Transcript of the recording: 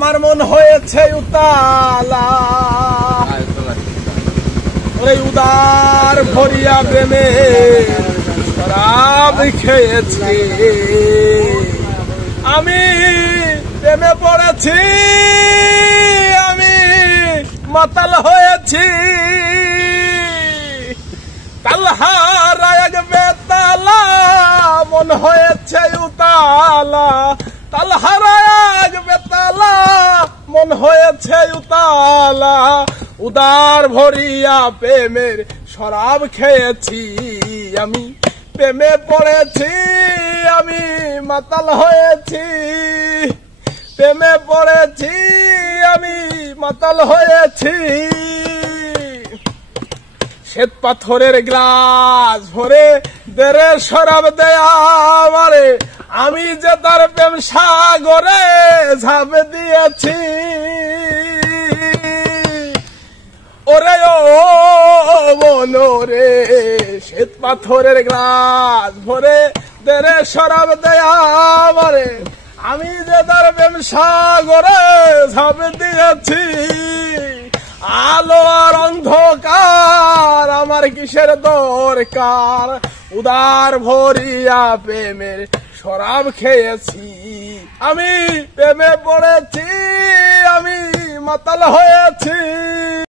আমার মন হয়েছে উতালা, ওরে উদার ভরিয়া প্রেমে শরাব খেয়েছি। আমি প্রেমে পড়েছি, আমি মাতাল হয়েছি। তালহারা এক বেতালা, মন হয়েছে উতালা। তালহারা এক বেতালা, মন হয়েছে উতালা। উদার ভরিয়া প্রেমের শরাব খেয়েছি। আমি প্রেমে পড়েছি, আমি মাতাল হয়েছি। প্রেমে পড়েছি, আমি মাতাল হয়েছি। শ্বেত পাথরের গ্লাস ভরে দেরে শরাব দেয়া আমারে, আমি যে তার প্রেম সাগরে ঝাঁপ দিয়েছি। ওরে ও মনোরে, শ্বেত পাথরের গ্লাস ভরে দেরে শরাব দেয়া আমারে, আমি যে তার প্রেম সাগরে ঝাঁপ দিয়েছি। আলো আর অন্ধকার আমার কিসের দরকার, উদার ভরিয়া প্রেমের শরাব খেয়েছি। আমি প্রেমে পড়েছি, আমি মাতাল হয়েছি।